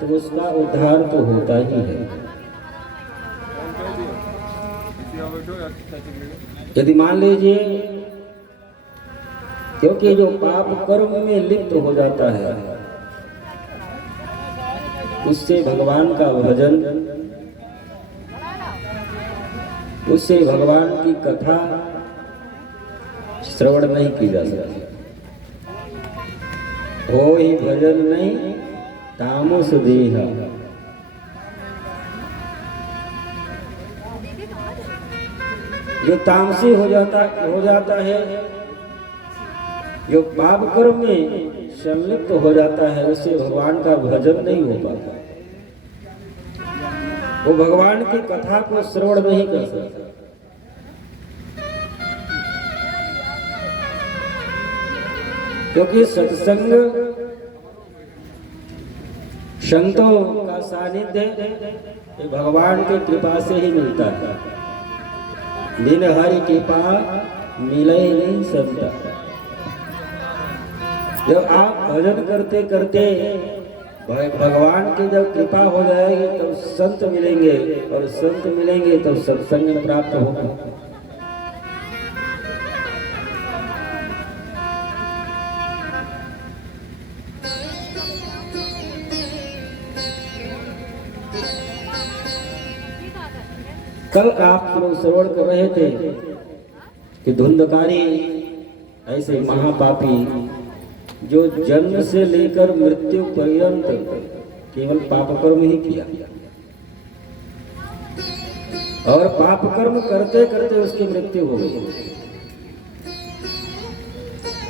तो उसका उद्धार तो होता ही है। यदि मान लीजिए, क्योंकि जो पाप कर्म में लिप्त हो जाता है उससे भगवान का भजन, उससे भगवान की कथा श्रवण नहीं की जा सकती। हो ही भजन नहीं तामस देह। जो तामसी हो जाता है, जो पाप कर्म में संलिप्त हो जाता है, उससे भगवान का भजन नहीं हो पाता। वो भगवान की कथा को श्रवण नहीं कर सकता। क्योंकि सत्संग संतों का सानिध्य ये भगवान की कृपा से ही मिलता है। बिन हरि कृपा मिले नहीं संता। जब आप भजन करते करते भगवान की जब कृपा हो जाएगी तो संत मिलेंगे, और संत मिलेंगे तो सत्संग प्राप्त होगा। कल आप लोग श्रवण कर रहे थे कि धुंधकारी ऐसे महापापी जो जन्म से लेकर मृत्यु पर्यंत केवल पाप कर्म ही किया, और पाप कर्म करते करते उसकी मृत्यु हो गई।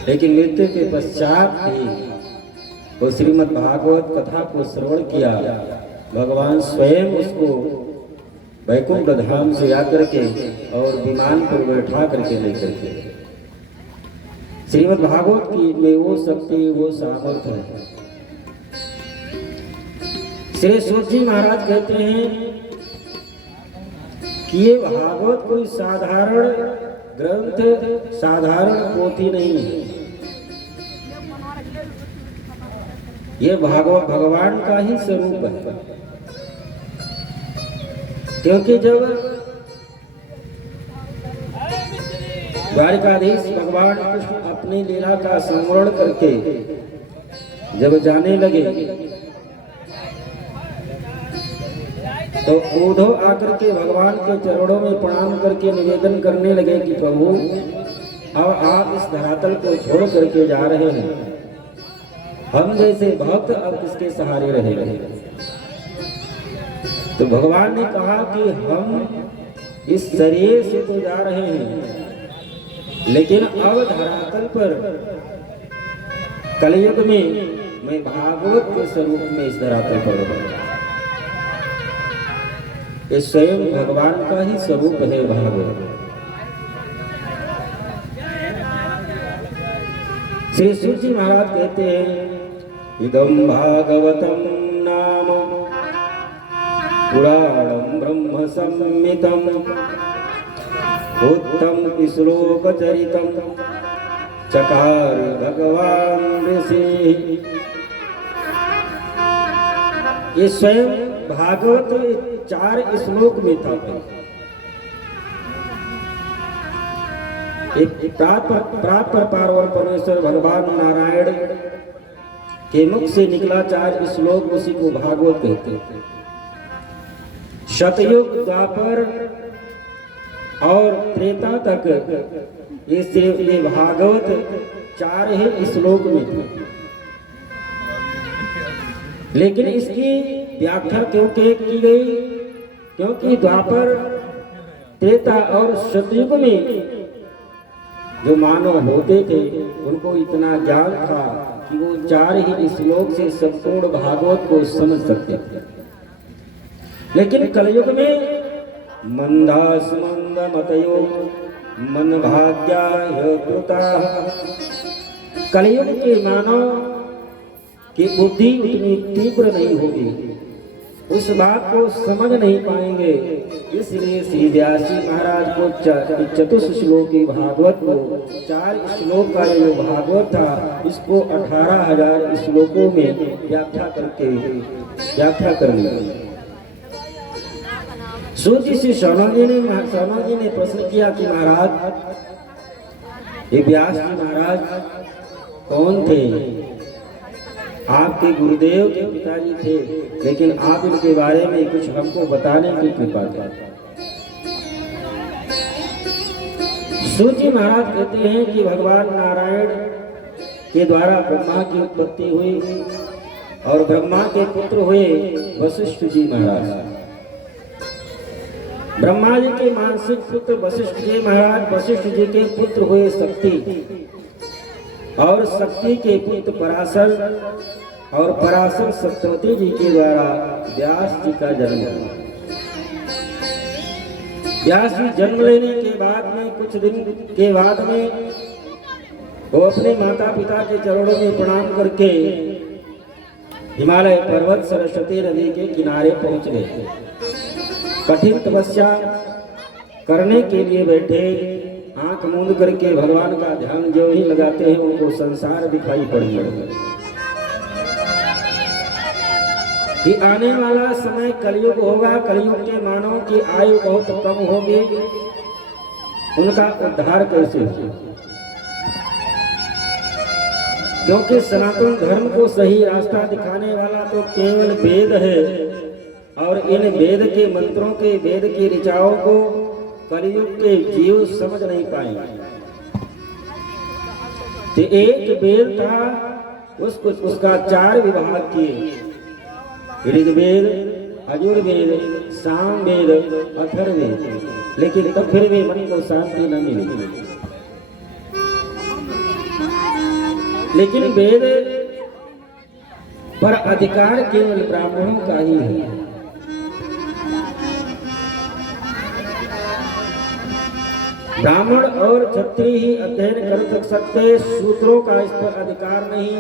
लेकिन मृत्यु के पश्चात भी वो श्रीमद् भागवत कथा को श्रवण किया। भगवान स्वयं उसको वैकुंठ धाम से आकर के और विमान पर बैठा करके लेकर के। श्रीमद् भागवत की में वो शक्ति, वो सामर्थ्य है। श्री सूत जी महाराज कहते हैं कि ये भागवत कोई साधारण ग्रंथ, साधारण पोथी नहीं है। ये भागवत भगवान का ही स्वरूप है। क्योंकि जब द्वारिकाधीश भगवान कृष्ण अपनी लीला का संवरण करके जब जाने लगे तो उद्धव आकर के भगवान के चरणों में प्रणाम करके निवेदन करने लगे कि प्रभु, अब आप इस धरातल को छोड़ करके जा रहे हैं, हम जैसे भक्त अब किसके सहारे रहेंगे। तो भगवान ने कहा कि हम इस शरीर से तो जा रहे हैं, लेकिन अब धरातल पर कलयुग में मैं भागवत के स्वरूप में इस धरातल पर रहूंगा। ये स्वयं भगवान का ही स्वरूप है भागवत। श्री सूत जी महाराज कहते हैं, इदं भागवतम नाम पुराणं ब्रह्म संहितं उत्तम श्लोक चरितं चकार भगवान ऋषि। ये स्वयं भागवत 4 श्लोक में था। एक प्रात पार्वण परमेश्वर भगवान नारायण के मुख से निकला 4 श्लोक, उसी को भागवत कहते हैं। सतयुग, द्वापर और त्रेता तक ये भागवत 4 ही श्लोक में थे। लेकिन इसकी व्याख्या क्यों की गई? क्योंकि द्वापर, त्रेता और सतयुग में जो मानव होते थे उनको इतना ज्ञान था कि वो 4 ही श्लोक से संपूर्ण भागवत को समझ सकते थे। लेकिन कलयुग में मंदास मंद मतयो मन भाग्याय कृताः। कलयुग के मानव की बुद्धि उतनी तीव्र नहीं होगी, उस बात को समझ नहीं पाएंगे। इसलिए श्री व्यास जी महाराज को चतुश्लोकी भागवत को 4 श्लोक का ये जो भागवत था, इसको 18,000 श्लोकों में व्याख्या कर लिया। सूची से शौनक जी ने प्रश्न किया कि महाराज, ये व्यास जी महाराज कौन थे? आपके गुरुदेव के पिताजी थे, लेकिन आप इनके बारे में कुछ हमको बताने की कृपा करें। सूची महाराज कहते हैं कि भगवान नारायण के द्वारा ब्रह्मा की उत्पत्ति हुई और ब्रह्मा के पुत्र हुए वशिष्ठ जी महाराज। ब्रह्मा जी के मानसिक पुत्र वशिष्ठ जी महाराज, वशिष्ठ जी के पुत्र हुए शक्ति और शक्ति के पुत्र पराशर और पराशर सत्यवती जी के द्वारा व्यास जी का जन्म हुआ। व्यास जी जन्म लेने के बाद में कुछ दिन के बाद में वो अपने माता पिता के चरणों में प्रणाम करके हिमालय पर्वत सरस्वती नदी के किनारे पहुंच गए। कठिन तपस्या करने के लिए बैठे, आंख मूंद करके भगवान का ध्यान जो ही लगाते हैं उनको संसार दिखाई पड़ने लगा कि आने वाला समय कलयुग होगा। कलयुग के मानव की आयु बहुत कम होगी, उनका उद्धार कैसे हो? क्योंकि सनातन धर्म को सही रास्ता दिखाने वाला तो केवल वेद है और इन वेद के मंत्रों के, वेद की ऋचाओं को कलयुग के जीव समझ नहीं पाएंगे। तो एक वेद था, उसका 4 विभाग किए, ऋग्वेद, यजुर्वेद, सामवेद, अथर्ववेद, लेकिन तब फिर भी मन को शांति न मिली। लेकिन वेद पर अधिकार केवल ब्राह्मणों का ही है। ब्राह्मण और क्षत्रिय ही अध्ययन कर सकते, शूद्रों का इस पर अधिकार नहीं।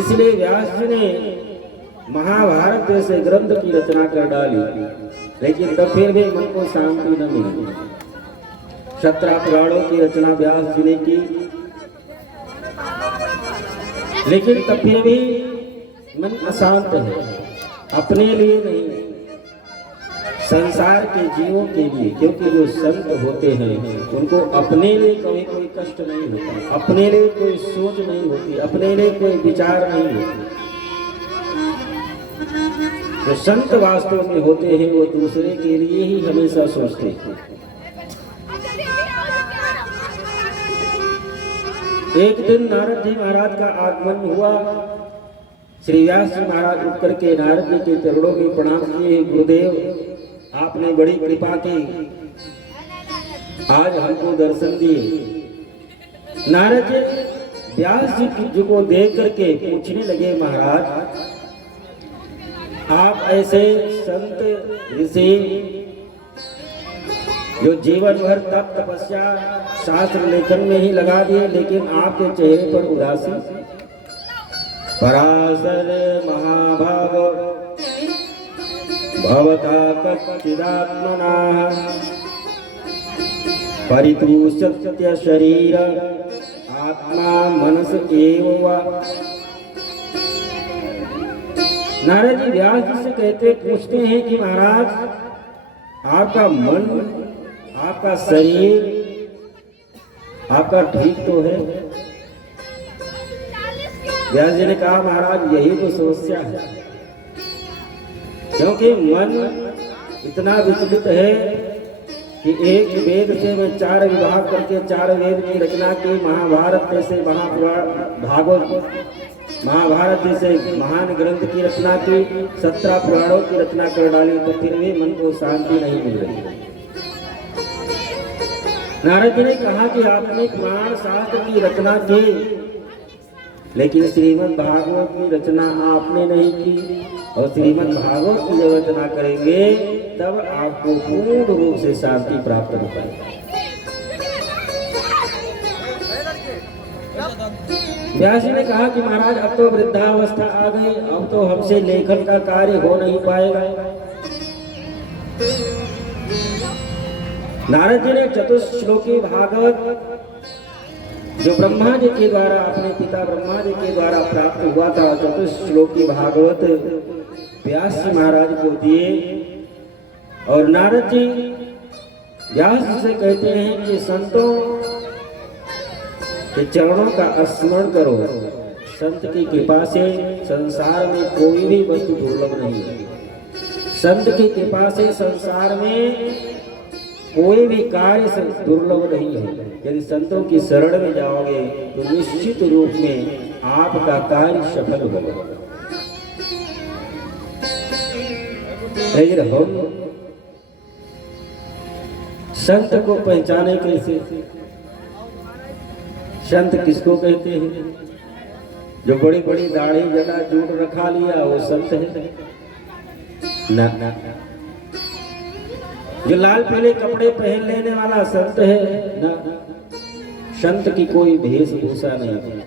इसलिए व्यास जी ने महाभारत जैसे ग्रंथ की रचना कर डाली, लेकिन तब फिर भी मन को शांति न मिली। 17 पुराणों की रचना व्यास जी ने की, लेकिन तब फिर भी मन अशांत है। अपने लिए नहीं, संसार के जीवों के लिए, क्योंकि जो संत होते हैं उनको अपने लिए कभी कोई कष्ट नहीं होता, अपने लिए कोई सोच नहीं होती, अपने लिए कोई विचार नहीं होती। जो संत वास्तव में होते हैं वो दूसरे के लिए ही हमेशा सोचते हैं। एक दिन नारद जी महाराज का आगमन हुआ। श्री व्यास जी महाराज उठ करके नारद जी के चरणों में प्रणाम किए। गुरुदेव, आपने बड़ी कृपा की, आज हमको दर्शन दिए। नारद जी व्यास जी को देख करके पूछने लगे, महाराज आप ऐसे संत ऋषि जो जीवन भर तप तपस्या शास्त्र लेखन में ही लगा दिए, लेकिन आपके चेहरे पर उदासी। पराशर महाभाग भवता कच्चिदात्मना परितुष्यत्य शरीर आत्मा मनस एव वा। नारद जी व्यास जी से पूछते हैं कि महाराज आपका मन, आपका शरीर, आपका ठीक तो है? व्यास जी ने कहा, महाराज यही तो समस्या है, क्योंकि मन इतना विचलित है कि एक वेद से मैं 4 विभाग करके 4 वेद की रचना की। महाभारत जैसे महाभारत जैसे महान ग्रंथ की रचना की, 17 पुराणों की रचना कर डाली, तो फिर भी मन को शांति नहीं मिल रही। नारद जी ने कहा कि आपने पुराण शास्त्र की रचना की, लेकिन श्रीमद् भागवत की रचना आपने नहीं की। और श्रीमद् भागवत की जब रचना करेंगे तब आपको पूर्ण रूप से शांति प्राप्त होता है। व्यास जी ने कहा कि महाराज अब तो वृद्धावस्था आ गई, अब तो हमसे लेखन का कार्य हो नहीं पाएगा। नारद जी ने चतुश्लोकी भागवत जो ब्रह्मा जी के द्वारा, अपने पिता ब्रह्मा जी के द्वारा प्राप्त हुआ था, चतुश्लोकी भागवत व्यास जी महाराज को दिए। और नारद जी व्यास जी से कहते हैं कि संतों के चरणों का स्मरण करो, संत की कृपा से संसार में कोई भी वस्तु दुर्लभ नहीं है। संत की कृपा से संसार में कोई भी कार्य दुर्लभ नहीं है। यदि संतों की शरण में जाओगे तो निश्चित रूप में आपका कार्य सफल होगा। हम संत को पहचाने कैसे? संत किसको कहते हैं? जो बड़ी बड़ी दाढ़ी जटा जूट रखा लिया वो संत है ना? जो लाल पीले कपड़े पहन लेने वाला संत है ना? संत की कोई वेशभूषा नहीं,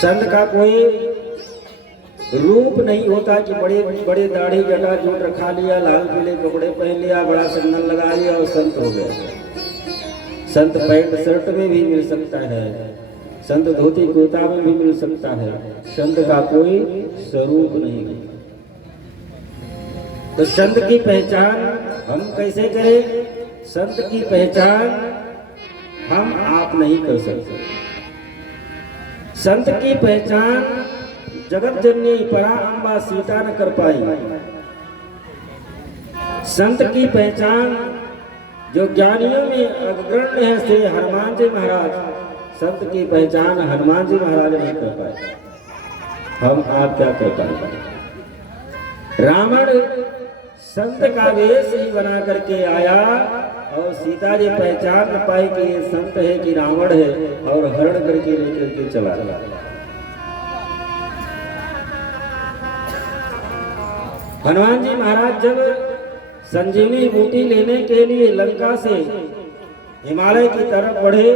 संत का कोई रूप नहीं होता कि बड़े बड़े दाढ़ी जटा जूट रखा लिया, लाल पीले कपड़े पहन लिया, बड़ा चंदन लगा लिया और संत हो गया। संत पैंट शर्ट में भी मिल सकता है, संत धोती कुर्ता में भी मिल सकता है। संत का कोई स्वरूप नहीं है। तो संत की पहचान हम कैसे करें? संत की पहचान हम आप नहीं कर सकते। संत की पहचान जगत जननी पराअंबा सीता न कर पाई। संत की पहचान जो ज्ञानियों में अग्रण्य है श्री हनुमान जी महाराज, संत की पहचान हनुमान जी महाराज नहीं कर पाए। हम आप क्या कर पाए? रावण संत का वेश ही बना करके आया और सीता जी पहचान न पाई कि ये संत है कि रावण है, और हरण करके लेकर के चला गया। हनुमान जी महाराज जब संजीवनी बूटी लेने के लिए लंका से हिमालय की तरफ बढ़े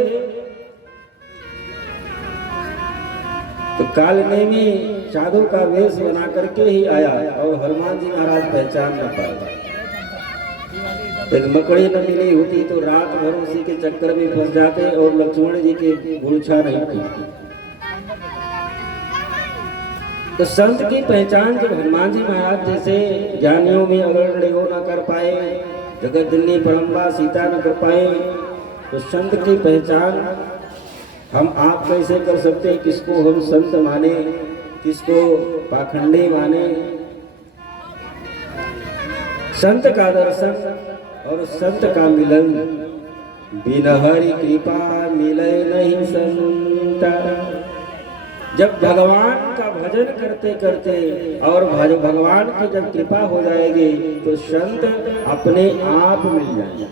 तो कालनेमी साधु का वेश बना करके ही आया और हनुमान जी महाराज पहचान न पाए। एक मकड़ी न मिली होती तो रात भर उसी के चक्कर में फंस जाते और लक्ष्मण जी की मूर्छा नहीं थी। तो संत की पहचान जब हनुमान जी महाराज जैसे ज्ञानियों में अग्रणी हो न कर पाए, जगत जननी परम्बा सीता न कर पाए, तो संत की पहचान हम आप कैसे कर सकते हैं? किसको हम संत माने, किसको पाखंडी माने? संत का दर्शन और संत का मिलन, बिना हरि कृपा मिले नहीं संता। जब भगवान का भजन करते करते और भगवान की जब कृपा हो जाएगी तो संत अपने आप मिल जाएंगे।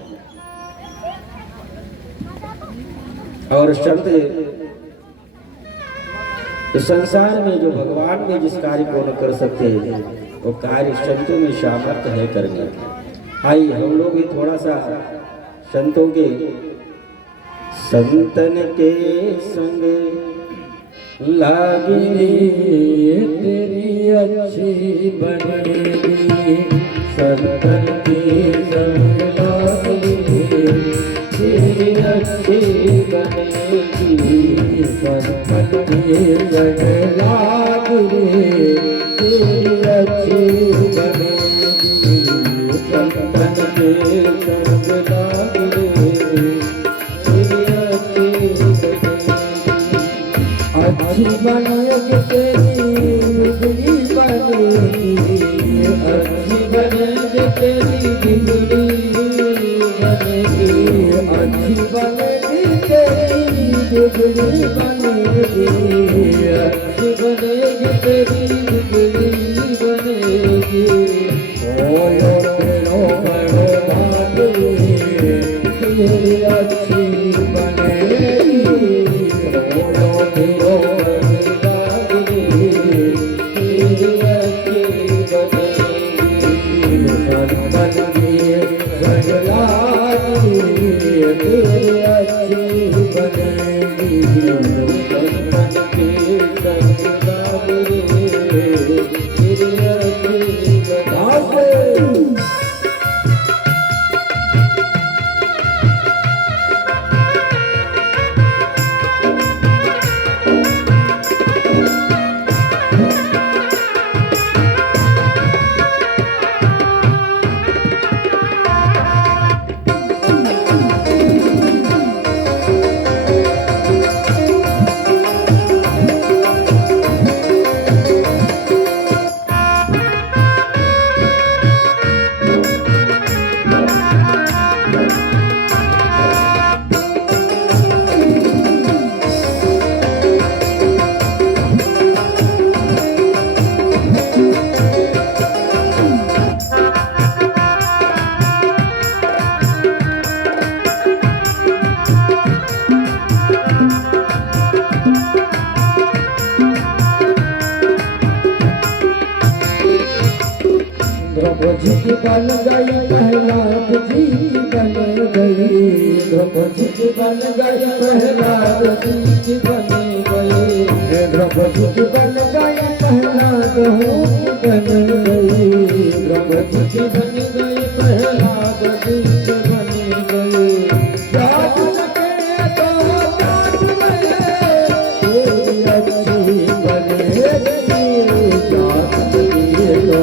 और संत तो संसार में जो भगवान में जिस कार्य को न कर सकते वो कार्य संतों में सामर्थ्य है करने। आइए हम लोग भी थोड़ा सा संतों के, संतन के संग लागी तेरी अच्छी बनेगी, संतन के संग लागी तेरी अच्छी बनेगी, संतन के संग लागी तेरी अच्छी बनेगी, संतन के संग लागी अच्छी बनेगी तेरी बिगड़ी बनेगी, अच्छी बनेगी तेरी बिगड़ी बनेगी, अच्छी बनेगी तेरी बिगड़ी बनेगी, अच्छी बनेगी तेरी बिगड़ी बनेगी। ओयो तेरो बड़ो भागी तेरी अच्छी बनेगी, ओयो तेरो अच्छी बनेगी। द्रौपदी की बन गई प्रहलाद जी की बन गई, द्रौपदी की बन गई प्रहलाद जी की बन गई, द्रौपदी की बन गई प्रहलाद की बन गई, द्रौपदी की बन गई प्रहलाद जी की बन गई। जादू के तो जादू में तेरी अच्छी बनेगी, जादू के तो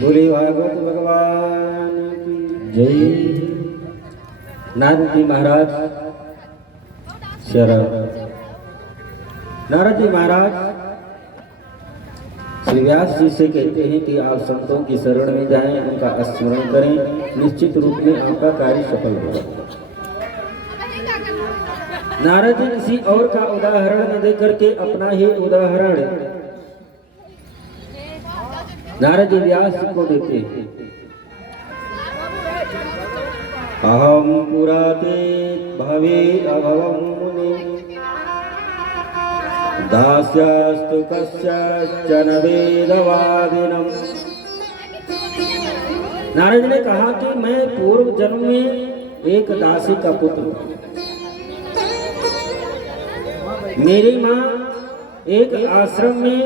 बोले भागवत भगवान की जय। नारद जी महाराज शरण। नारद जी महाराज श्री व्यास जी से कहते हैं कि आप संतों की शरण में जाएं, उनका स्मरण करें, निश्चित रूप में आपका कार्य सफल होगा। नारद जी किसी और का उदाहरण न देकर के अपना ही उदाहरण नारद जी व्यास जी को देते हैं। अहम पुराते भवे अभवं मुनि दास्यास्तु कस्यचन वेदवादिनम्। नारद जी ने कहा कि मैं पूर्व जन्म में एक दासी का पुत्र हूं। मेरी माँ एक आश्रम में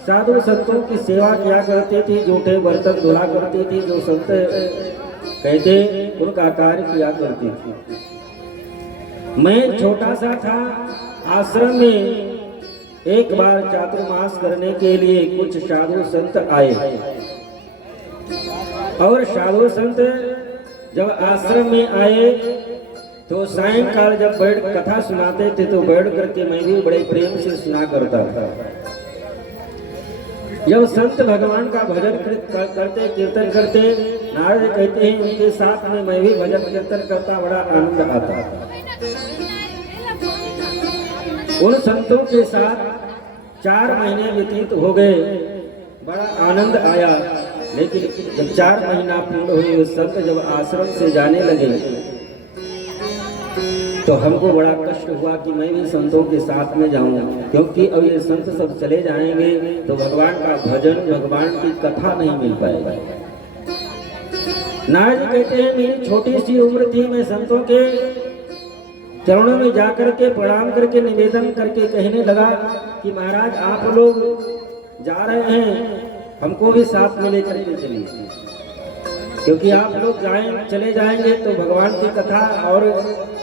साधु संतों की सेवा किया करती थी, जूठे बर्तन धुला करती थी, जो संत कहते उनका कार्य किया करती थी। मैं छोटा सा था, आश्रम में एक बार चातुर्मास करने के लिए कुछ साधु संत आए और साधु संत जब आश्रम में आए तो सायंकाल जब बैठ कथा सुनाते थे तो बैठ करके मैं भी बड़े प्रेम से सुना करता था। जब संत भगवान का भजन करते कीर्तन करते, नारद कहते हैं उनके साथ में मैं भी भजन कीर्तन करता, बड़ा आनंद आता। उन संतों के साथ 4 महीने व्यतीत हो गए, बड़ा आनंद आया। लेकिन जब 4 महीना पूर्ण हुए, उस संत जब आश्रम से जाने लगे तो हमको बड़ा कष्ट हुआ कि मैं भी संतों के साथ में जाऊं, क्योंकि अब ये संत सब चले जाएंगे तो भगवान का भजन, भगवान की कथा नहीं मिल पाएगा। नारद जी कहते हैं मेरी छोटी सी उम्र थी, मैं संतों के चरणों में जाकर के प्रणाम करके निवेदन करके कहने लगा कि महाराज आप लोग जा रहे हैं, हमको भी साथ में लेकर के चलिए, क्योंकि आप लोग चले जाएंगे तो भगवान की कथा और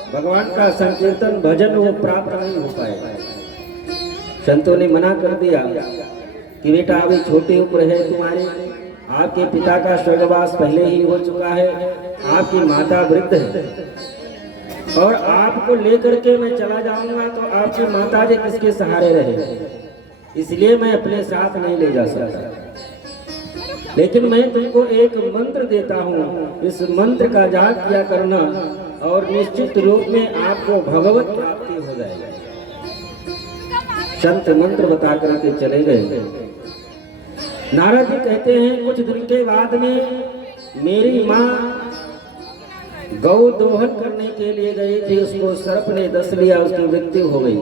भगवान का संकीर्तन भजन वो प्राप्त नहीं हो पाएगा। संतों ने मना कर दिया कि बेटा अभी छोटी उम्र है तुम्हारी, आपके पिता का स्वर्गवास पहले ही हो चुका है, आपकी माता वृद्ध है और आपको लेकर के मैं चला जाऊंगा तो आपकी माता जी किसके सहारे रहे, इसलिए मैं अपने साथ नहीं ले जा सकता। लेकिन मैं तुमको एक मंत्र देता हूँ, इस मंत्र का जाप किया करना और निश्चित रूप में आपको भगवत प्राप्ति हो जाएगी। संत मंत्र बता करके चले गए। नारद जी कहते हैं कुछ दिन के बाद में मेरी माँ गौ दोहन करने के लिए गई थी, उसको सर्प ने डस लिया, उसकी मृत्यु हो गई।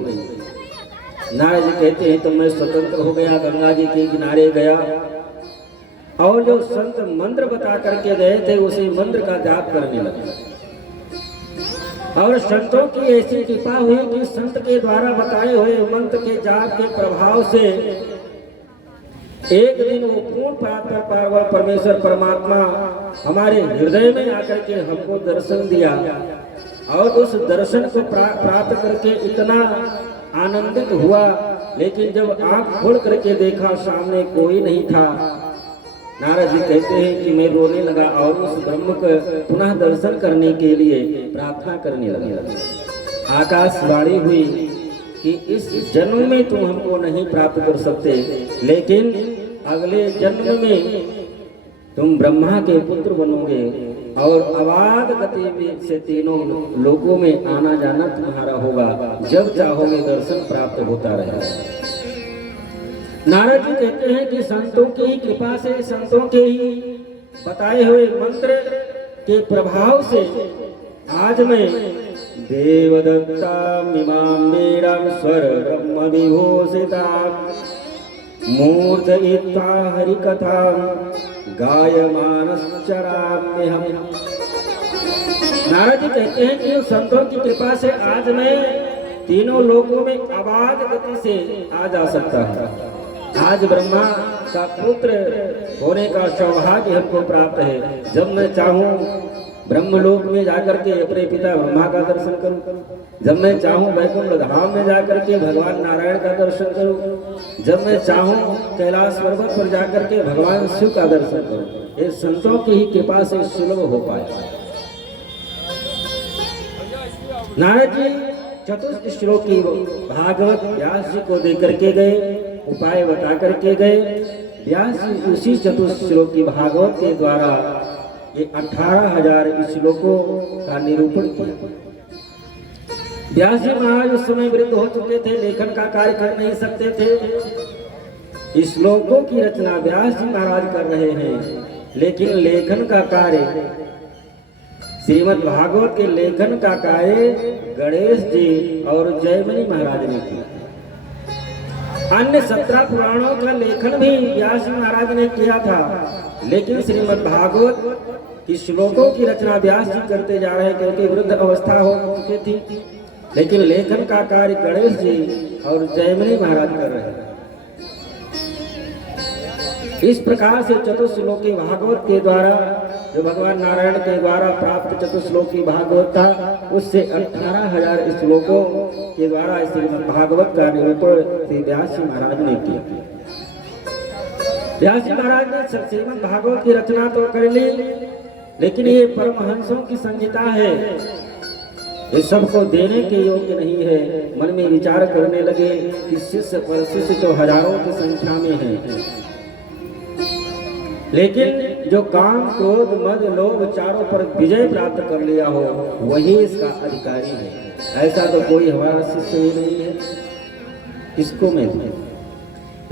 नारद जी कहते हैं तो मैं स्वतंत्र हो गया, गंगा जी के किनारे गया और जो संत मंत्र बता करके गए थे उसी मंत्र का जाप करने लगा। और संतों की ऐसी कृपा हुई कि संत के द्वारा बताए हुए मंत्र के जाप के प्रभाव से एक दिन वो पूर्ण पावन परमेश्वर परमात्मा हमारे हृदय में आकर के हमको दर्शन दिया और उस दर्शन को प्राप्त करके इतना आनंदित हुआ। लेकिन जब आंख खोल करके देखा सामने कोई नहीं था। नारद जी कहते हैं कि मैं रोने लगा और उस ब्रह्म को पुनः दर्शन करने के लिए प्रार्थना करने लगा। आकाशवाणी हुई कि इस जन्म में तुम हमको नहीं प्राप्त कर सकते, लेकिन अगले जन्म में तुम ब्रह्मा के पुत्र बनोगे और अबाध गति में से तीनों लोकों में आना जाना तुम्हारा होगा, जब चाहोगे दर्शन प्राप्त होता रहेगा। नारद जी कहते हैं कि संतों की ही कृपा से, संतों के ही बताए हुए मंत्र के प्रभाव से आज मैं देवदत्ता मिमां वेदां स्वर ब्रह्म विभूषिता मूर्धयित्वा हरिकथां गायमानश्चराम्यहम्। नारद जी कहते हैं कि संतों की कृपा से आज मैं तीनों लोकों में अबाध गति से आ जा सकता हूँ। आज ब्रह्मा का पुत्र होने का सौभाग्य हमको प्राप्त है। जब मैं चाहूँ ब्रह्मलोक में जाकर के अपने पिता ब्रह्मा का दर्शन करूं, जब मैं चाहूँ वैकुंठ धाम में जाकर के भगवान नारायण का दर्शन करूं, जब मैं चाहूँ कैलाश पर्वत पर जाकर के भगवान शिव का दर्शन करूं। ये संतों की ही कृपा से सुलभ हो पाया। नारद जी चतुर्थ श्लोकी भागवत व्यास जी को देकर के गए, उपाय बता करके गए। व्यास जी उसी चतुर्थ श्लोकी भागवत के द्वारा ये 18,000 श्लोकों का निरूपण किया। व्यास जी महाराज उस समय वृद्ध हो चुके थे, लेखन का कार्य कर नहीं सकते थे। श्लोकों की रचना व्यास जी महाराज कर रहे हैं, लेकिन लेखन का कार्य, श्रीमद् भागवत के लेखन का कार्य गणेश जी और जयमनी महाराज ने किया। अन्य 17 पुराणों का लेखन भी व्यास जी महाराज ने किया था, लेकिन श्रीमद् भागवत की श्लोकों की रचना व्यास जी करते जा रहे हैं, क्योंकि वृद्ध अवस्था हो चुकी थी। लेकिन लेखन का कार्य गणेश जी और जयमनी महाराज कर रहे हैं। इस प्रकार से चतुश्लोकी भागवत के द्वारा, जो भगवान नारायण के द्वारा प्राप्त चतुश्लोकी भागवत था, उससे 18,000 श्लोकों के द्वारा श्रीमद् भागवत का निरूपण श्री व्यास जी महाराज ने किया। व्यास जी महाराज ने श्रीमद् भागवत की रचना तो कर ली, लेकिन ये परमहंसों की संहिता है, ये सबको देने के योग्य नहीं है। मन में विचार करने लगे कि शिष्य पर शिष्य तो हजारों की संख्या में है, लेकिन जो काम क्रोध मद लोभ चारों पर विजय प्राप्त कर लिया हो वही इसका अधिकारी है। ऐसा तो कोई हमारा शिष्य ही नहीं है, इसको मैं दूं।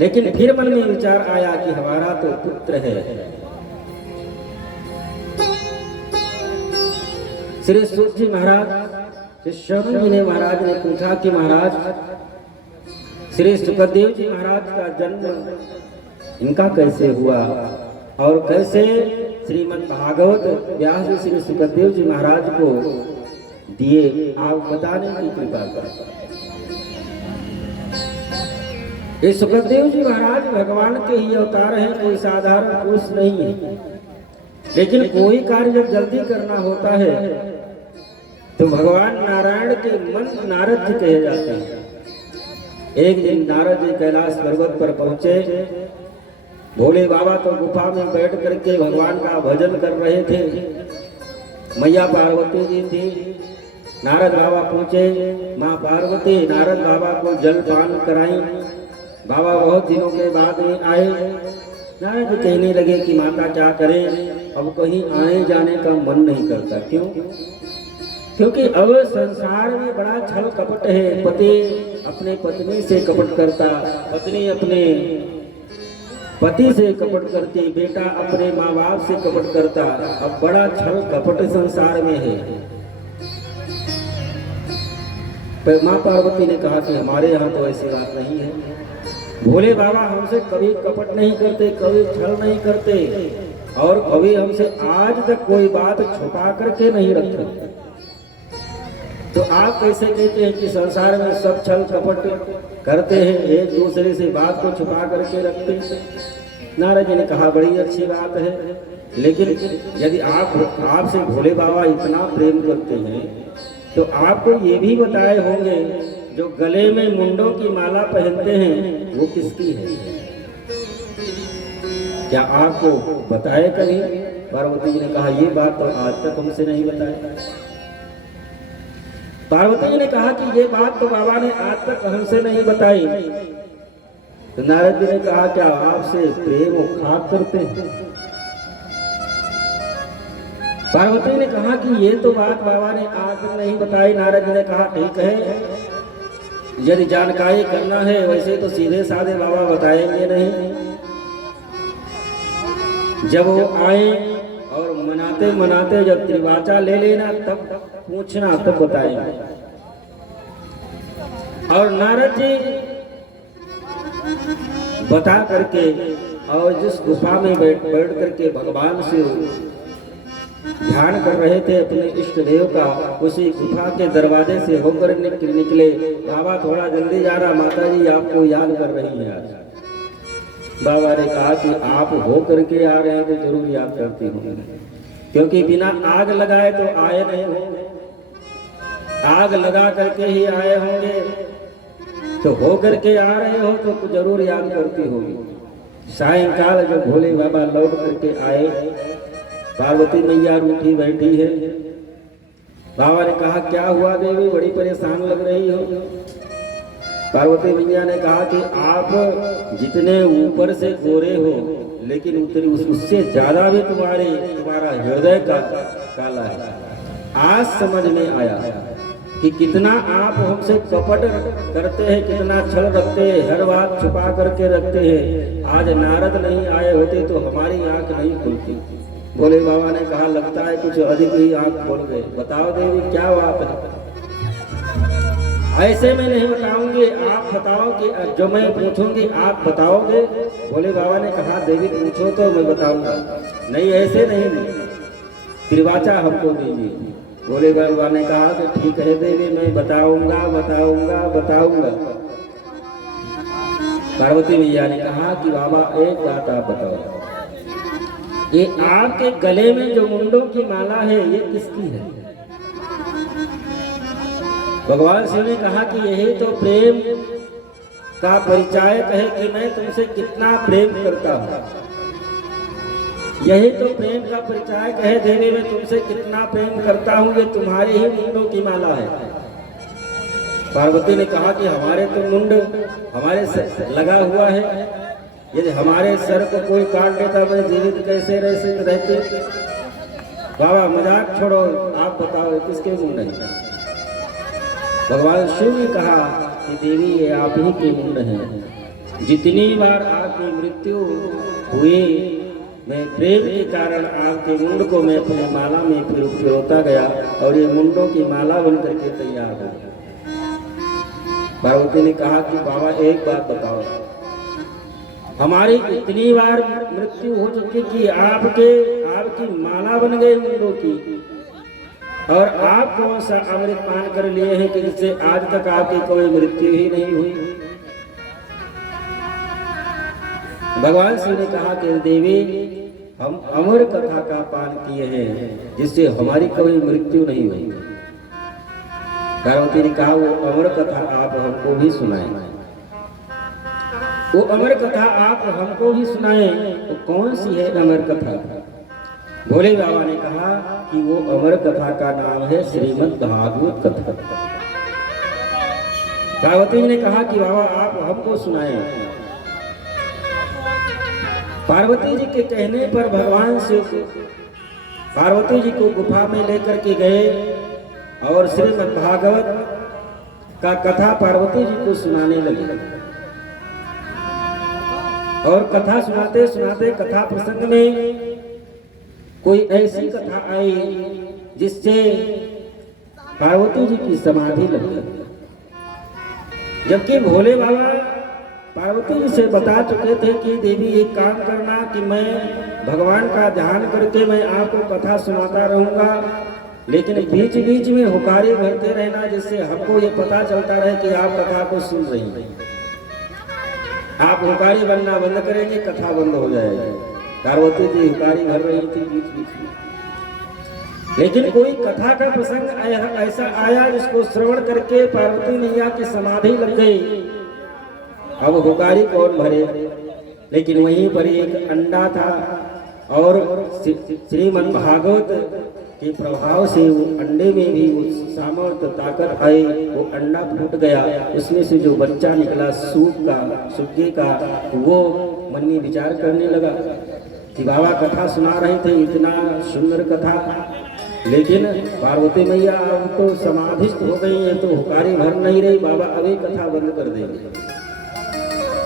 लेकिन फिर मन में विचार आया कि हमारा तो पुत्र है। श्री सूत जी महाराज, श्री शरण जी ने महाराज ने पूछा कि महाराज, श्री सुखदेव जी महाराज का जन्म इनका कैसे हुआ और कैसे श्रीमद् भागवत व्यास जी श्री सुखदेव जी महाराज को दिए, आप बताने की कृपा करें। ये सुखदेव जी महाराज भगवान के ही अवतार हैं, कोई साधारण पुरुष नहीं है। लेकिन कोई कार्य जब जल्दी करना होता है तो भगवान नारायण के मन नारद जी कहे जाते हैं। एक दिन नारद जी कैलाश पर्वत पर पहुंचे। भोले बाबा तो गुफा में बैठ करके भगवान का भजन कर रहे थे। मैया पार्वती जी थी। नारद बाबा पहुंचे, माँ पार्वती नारद बाबा को जल पान कराई। बाबा बहुत दिनों के बाद में आए। नारद जी कहने लगे कि माता क्या करें, अब कहीं आने जाने का मन नहीं करता। क्यों? क्योंकि अब संसार में बड़ा छल कपट है। पति अपने पत्नी से कपट करता, पत्नी अपने पति से कपट करती, बेटा अपने माँ बाप से कपट करता। अब बड़ा छल कपट संसार में है। पर माँ पार्वती ने कहा कि हमारे यहाँ तो ऐसी बात नहीं है। भोले बाबा हमसे कभी कपट नहीं करते, कभी छल नहीं करते और कभी हमसे आज तक कोई बात छुपा करके नहीं रखते। तो आप कैसे कहते हैं कि संसार में सब छल कपट करते हैं, एक दूसरे से बात को छुपा करके रखते हैं? नारद जी ने कहा बड़ी अच्छी बात है, लेकिन यदि आपसे भोले बाबा इतना प्रेम करते हैं तो आपको ये भी बताए होंगे जो गले में मुंडों की माला पहनते हैं वो किसकी है? क्या आपको बताए कभी? पार्वती जी ने कहा ये बात तो आज तक हमसे नहीं बताई। पार्वती जी ने कहा कि ये बात तो बाबा ने आज तक हमसे नहीं बताई। तो नारद जी ने कहा क्या आपसे प्रेम और खाक करते हैं? पार्वती ने कहा कि ये तो बात बाबा ने आज तक नहीं बताई। नारद जी ने कहा ठीक है, यदि जानकारी करना है वैसे तो सीधे साधे बाबा बताएंगे नहीं। जब वो आए और मनाते मनाते जब त्रिवाचा ले लेना तब पूछना, तब बताएंगे। और नारद जी बता करके और जिस गुफा में बैठ करके भगवान से ध्यान कर रहे थे अपने इष्ट देव का, उसी गुफा के दरवाजे से होकर निकले। बाबा थोड़ा जल्दी जाना, माता जी आपको याद कर रही है आज। बाबा ने कहा कि आप हो करके आ रहे हैं तो जरूर याद करती होंगे, क्योंकि बिना आग लगाए तो आए नहीं होंगे, आग लगा करके ही आए होंगे। तो हो करके आ रहे हो तो जरूर याद करती होगी। सायंकाल जब भोले बाबा लौट करके आए, पार्वती मैया रूठी बैठी है। बाबा ने कहा क्या हुआ देवी, बड़ी परेशान लग रही हो? पार्वती मैया ने कहा कि आप जितने ऊपर से गोरे हो लेकिन उतनी उससे ज्यादा भी तुम्हारा हृदय का काला है। आज समझ में आया कि कितना आप हमसे कपट करते हैं, कितना छल रखते हैं, हर बात छुपा करके रखते हैं। आज नारद नहीं आए होते तो हमारी आंख नहीं खुलती। भोले बाबा ने कहा लगता है कुछ अधिक ही आंख खोल गए। बताओ देवी क्या बात है? ऐसे में नहीं बताऊंगी, आप बताओ कि जो मैं पूछूंगी आप बताओगे? भोले बाबा ने कहा देवी पूछो तो मैं बताऊंगा। नहीं ऐसे नहीं, त्रिवाचा हमको दीजिए। भोले बाबा ने कहा कि ठीक है देवी मैं बताऊंगा बताऊंगा बताऊंगा। पार्वती मैया ने कहा कि बाबा एक बात आप बताओ, ये आपके गले में जो मुंडों की माला है ये किसकी है? भगवान शिव ने कहा कि यही तो प्रेम का परिचायक है कि मैं तुमसे कितना प्रेम करता हूँ। यही तो प्रेम का परिचायक है देवी, मैं तुमसे कितना प्रेम करता हूँ, ये तुम्हारे ही मुंडों की माला है। पार्वती ने कहा कि हमारे तो मुंड हमारे सर लगा हुआ है, यदि हमारे सर को कोई काट देता मैं जीवित कैसे रहते? बाबा मजाक छोड़ो, आप बताओ किसके मुंड है? भगवान शिव ने कहा कि देवी ये आप ही के मुंड हैं। जितनी बार आपकी मृत्यु हुई मैं प्रेम के कारण आपके मुंड को मैं अपने माला में पिरोता गया और ये मुंडों की माला बन करके तैयार हो। पार्वती ने कहा कि बाबा एक बात बताओ, हमारी इतनी बार मृत्यु हो चुकी कि आपकी माला बन गई मुंडों की, और आप कौन सा अमृत पान कर लिए हैं कि जिससे आज तक आपकी कोई मृत्यु ही नहीं हुई? भगवान शिव ने कहा कि देवी हम अमर कथा का पान किए हैं जिससे हमारी कभी मृत्यु नहीं हुई। पार्वती ने कहा वो अमर कथा आप हमको भी सुनाएं। वो अमर कथा आप हमको भी सुनाएं। तो कौन सी है अमर कथा? भोले बाबा ने कहा कि वो अमर कथा का नाम है श्रीमद् भागवत कथा। पार्वती ने कहा कि बाबा आप हमको सुनाएं। पार्वती जी के कहने पर भगवान शिव पार्वती जी को गुफा में लेकर के गए और श्रीमद् भागवत का कथा पार्वती जी को सुनाने लगे। और कथा सुनाते सुनाते कथा प्रसंग में कोई ऐसी कथा आई जिससे पार्वती जी की समाधि लग गई। जबकि भोले बाबा पार्वती जी से बता चुके थे कि देवी एक काम करना कि मैं भगवान का ध्यान करके मैं आपको कथा सुनाता रहूंगा, लेकिन बीच बीच में हुकारी भरते रहना, जिससे हमको ये पता चलता रहे कि आप कथा को सुन रही हैं। आप हुकारी बनना बंद करेंगे, कथा बंद हो जाएगी। पार्वती जी हुकारी भर रही थी बीच बीच में, लेकिन कोई कथा का प्रसंग ऐसा आया जिसको श्रवण करके पार्वती मैया की समाधि लग गई। अब हुकारी कौन भरे, लेकिन वहीं पर एक अंडा था और श्रीमद् भागवत के प्रभाव से वो अंडे में भी वो सामर्थ्य ताकत आई, वो अंडा फूट गया, उसमें से जो बच्चा निकला सुग्गे का, वो मन में विचार करने लगा कि बाबा कथा सुना रहे थे, इतना सुंदर कथा, लेकिन पार्वती मैया अब तो समाधिस्थ हो गई है, तो हुकारी भर नहीं रही, बाबा अभी कथा बंद कर देंगे।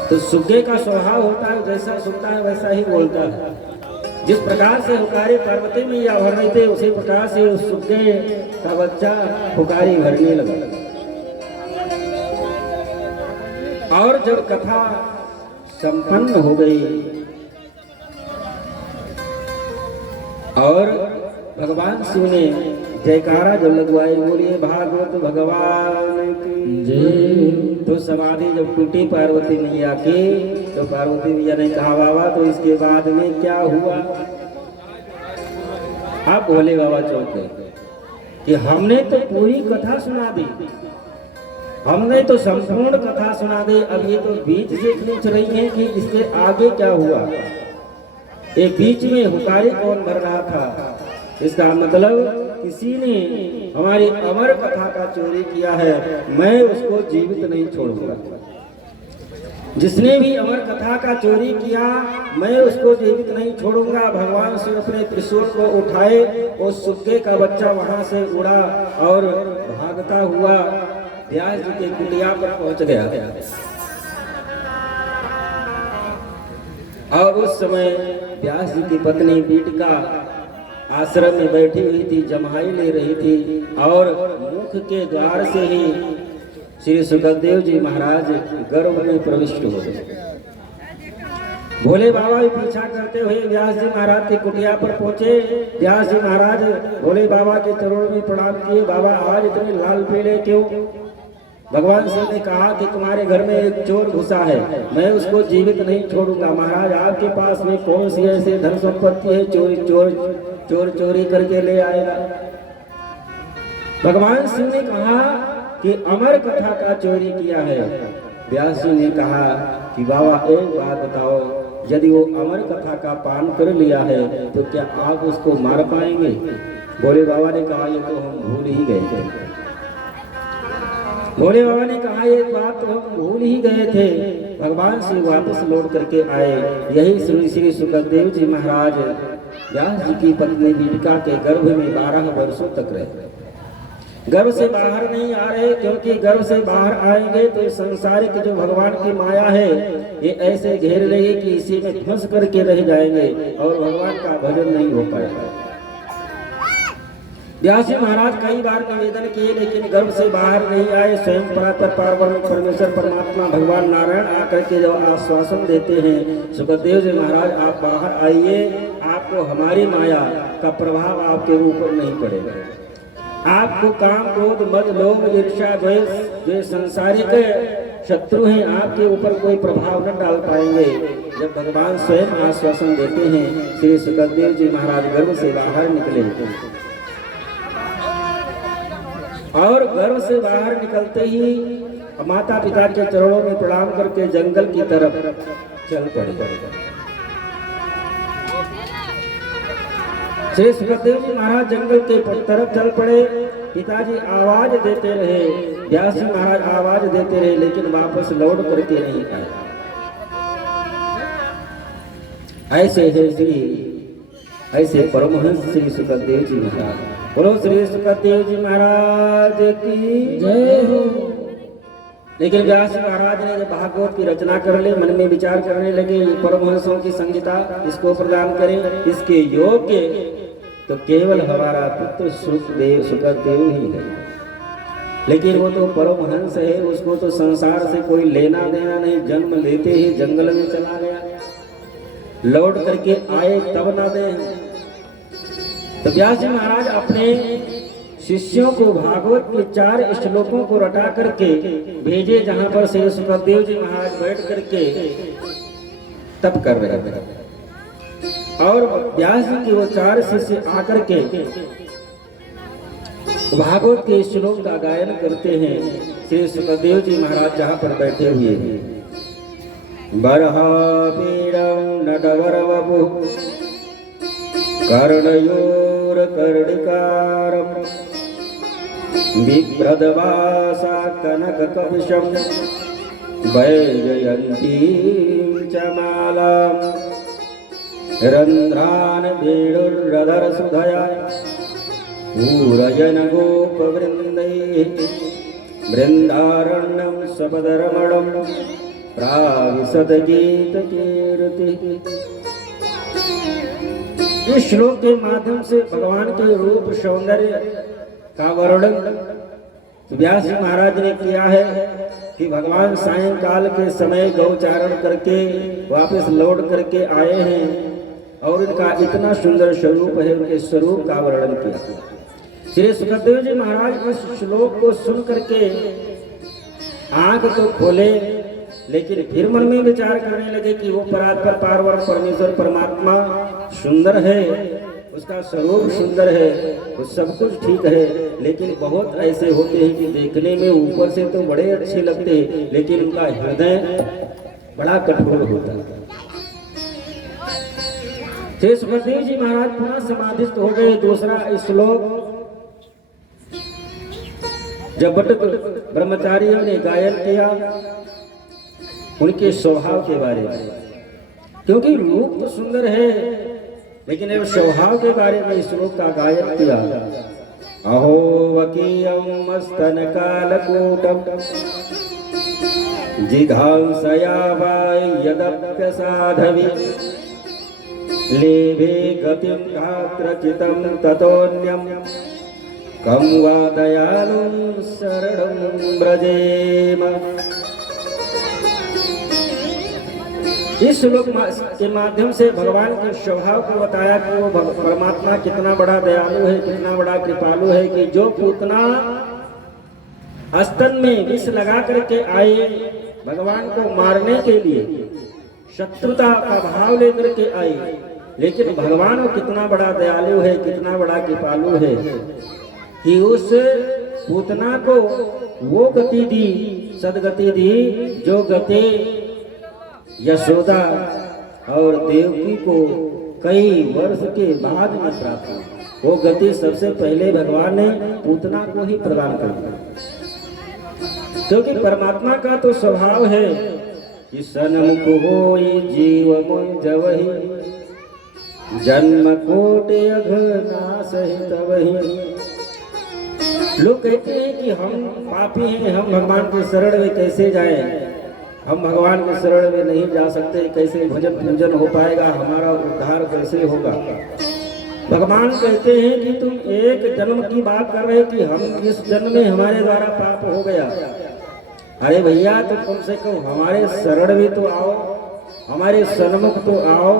तो सुग्गे का स्वभाव होता है, जैसा सुनता है वैसा ही बोलता है। जिस प्रकार से हुकारी पार्वती मैया भर रहे थे, उसी प्रकार से उस सुग्गे का बच्चा हुकारी भरने लगा। और जब कथा संपन्न हो गई और भगवान शिव ने जयकारा जब लगवाए, बोलिए भागवत भगवान की जय, तो समाधि जब टूटी पार्वती मैया की, तो पार्वती मैया ने कहा बाबा तो इसके बाद में क्या हुआ। आप भोले बाबा चौंक गए कि हमने तो पूरी कथा सुना दी, हमने तो संपूर्ण कथा सुना दी, अब ये तो बीच से पूछ रही हैं कि इसके आगे क्या हुआ। ये बीच में हुकारी कौन भर रहा था, इसका मतलब किसी ने हमारी अमर कथा का चोरी किया है, मैं उसको जीवित नहीं छोड़ूंगा। जिसने भी अमर कथा का चोरी किया मैं उसको जीवित नहीं छोड़ूंगा। भगवान शिव अपने त्रिशूल को उठाए, उस सुग्गे का बच्चा वहां से उड़ा और भागता हुआ व्यास जी के कुटिया पर पहुंच गया। और उस समय व्यास जी की पत्नी बीटिका आश्रम में बैठी हुई थी, जम्हाई ले रही थी, और मुख के द्वार से ही श्री सुखदेव जी महाराज गर्भ में प्रविष्ट हो गए। भोले बाबा भी पीछा करते हुए व्यास जी महाराज की कुटिया पर पहुंचे। व्यास जी महाराज भोले बाबा के चरणों में प्रणाम किए, बाबा आज इतने लाल पीले क्यों। भगवान शिव ने कहा कि तुम्हारे घर में एक चोर घुसा है, मैं उसको जीवित नहीं छोड़ूंगा। महाराज आपके पास में कौन सी ऐसी धन संपत्ति है चोर चोरी करके ले आएगा। भगवान शिव ने कहा कि अमर कथा का चोरी किया है। व्यास जी ने कहा कि बाबा एक बात बताओ, यदि वो अमर कथा का पान कर लिया है तो क्या आप उसको मार पाएंगे। भोले बाबा ने कहा ये तो हम भूल ही गए थे। भोले बाबा ने कहा ये बात तो हम भूल ही गए थे। भगवान शिव वापस लौट करके आए। यही श्री सुखदेव जी महाराज व्यास जी की पत्नी बीटिका के गर्भ में 12 वर्षों तक रहे। गर्भ से बाहर नहीं आ रहे, क्योंकि गर्भ से बाहर आएंगे तो संसारिक जो भगवान की माया है ये ऐसे घेर लेगी कि इसी में फंस करके रह जाएंगे और भगवान का भजन नहीं हो पाएगा। व्यास जी महाराज कई बार निवेदन किए, लेकिन गर्भ से बाहर नहीं आए। स्वयं परमेश्वर परमात्मा भगवान नारायण आकर के जो आश्वासन देते हैं, सुखदेव जी महाराज आप बाहर आइए, आपको हमारी माया का प्रभाव आपके ऊपर नहीं पड़ेगा। आपको काम क्रोध मद लोभ ईर्ष्या द्वेष जो संसारिक शत्रु हैं आपके ऊपर कोई प्रभाव न डाल पाएंगे। जब भगवान स्वयं आश्वासन देते हैं, श्री सुखदेव जी महाराज गर्भ से बाहर निकले और गर्भ से बाहर निकलते ही माता पिता के चरणों में प्रणाम करके जंगल की तरफ चल पड़े। श्री सुखदेव जी महाराज जंगल के तरफ चल पड़े। पिताजी आवाज देते रहे, व्यास जी महाराज आवाज देते रहे, लेकिन वापस लौट करके नहीं आए। ऐसे परमहंस श्री सुखदेव जी महाराज। बोलो श्री सुखदेव जी महाराज की जय हो। लेकिन व्यास महाराज ने जब भागवत की रचना कर ली, मन में विचार करने लगे परमहंसों की संगीता इसको प्रदान करें, इसके योग्य तो केवल हमारा पुत्र सुखदेव ही है। लेकिन वो तो परमहंस है, उसको तो संसार से कोई लेना देना नहीं। जन्म लेते ही जंगल में चला गया, लौट करके आए तब ना दे। तो व्यास जी महाराज अपने शिष्यों को भागवत के 4 श्लोकों को रटा करके भेजे, जहां पर श्री सुखदेव जी महाराज बैठ करके तप कर रहे थे। और व्यास जी के वो 4 शिष्य आकर के भागवत के श्लोक का गायन करते हैं। श्री सुखदेव जी महाराज जहां पर बैठे हुए हैं। बरहापीडं नटवरवपु कर्णयोर कर्णिकारं बिभ्रदवासा कनककवशं वैजयन्तीं च मालां रन्ध्रान् वेणुर्रधरसुधया पूरयन् गोपवृन्दैः वृन्दारण्यं स्वपदरमणं प्राविशद गीतकीर्तिः। इस श्लोक के माध्यम से भगवान के रूप सौंदर्य का वर्णन व्यास जी महाराज ने किया है कि भगवान सायंकाल के समय गौचारण करके वापस लौट करके आए हैं और इनका इतना सुंदर स्वरूप है, उनके स्वरूप का वर्णन किया। श्री सुखदेव जी महाराज इस श्लोक को सुन करके आंख तो खोले, लेकिन फिर मन में विचार करने लगे कि वो परात्पर पार्वर परमेश्वर परमात्मा सुंदर है, उसका स्वरूप सुंदर है, वो सब कुछ ठीक है, लेकिन बहुत ऐसे होते हैं कि देखने में ऊपर से तो बड़े अच्छे लगते हैं, लेकिन उनका हृदय बड़ा कठोर होता है। श्री सुखदेव जी महाराज पुनः समाधिस्थ हो गए। दूसरा श्लोक जब बट ब्रह्मचारियों ने गायन किया उनके स्वभाव के बारे में, क्योंकि रूप तो सुंदर है, लेकिन अब स्वभाव के बारे में श्लोक का गायन किया। अहो वकीयं मस्तन कालकूटं जिघांसया वाय यदप्यसाधवि लेभे गतिं गात्रचितं ततोऽन्यं कं वा दयालुं शरणं व्रजेम। इस श्लोक के माध्यम से भगवान के स्वभाव को बताया कि वो परमात्मा कितना बड़ा दयालु है, कितना बड़ा कृपालु है, कि जो पूतना स्तन में विष लगा करके आए भगवान को मारने के लिए, शत्रुता का भाव लेकर के आए, लेकिन भगवान वो कितना बड़ा दयालु है, कितना बड़ा कृपालु है कि उस पूतना को वो गति दी, सदगति दी, जो गति यशोदा और देवकी को कई वर्ष के बाद में प्राप्त हुई। वो गति सबसे पहले भगवान ने पूतना को ही प्रदान कर दी, क्योंकि परमात्मा का तो स्वभाव है कि सन्मुख होई जीव मोहि जवहि जन्म कोटि अघनासहि तवहि। लोग कहते हैं कि हम पापी हैं, हम भगवान के शरण में कैसे जाएं, हम भगवान के शरण में नहीं जा सकते, कैसे भजन पूजन हो पाएगा, हमारा उद्धार कैसे होगा। भगवान कहते हैं कि तुम एक जन्म की बात कर रहे हो कि हम इस जन्म में हमारे द्वारा पाप हो गया। अरे भैया, तो कम से कम हमारे शरण में तो आओ, हमारे सन्मुख तो आओ।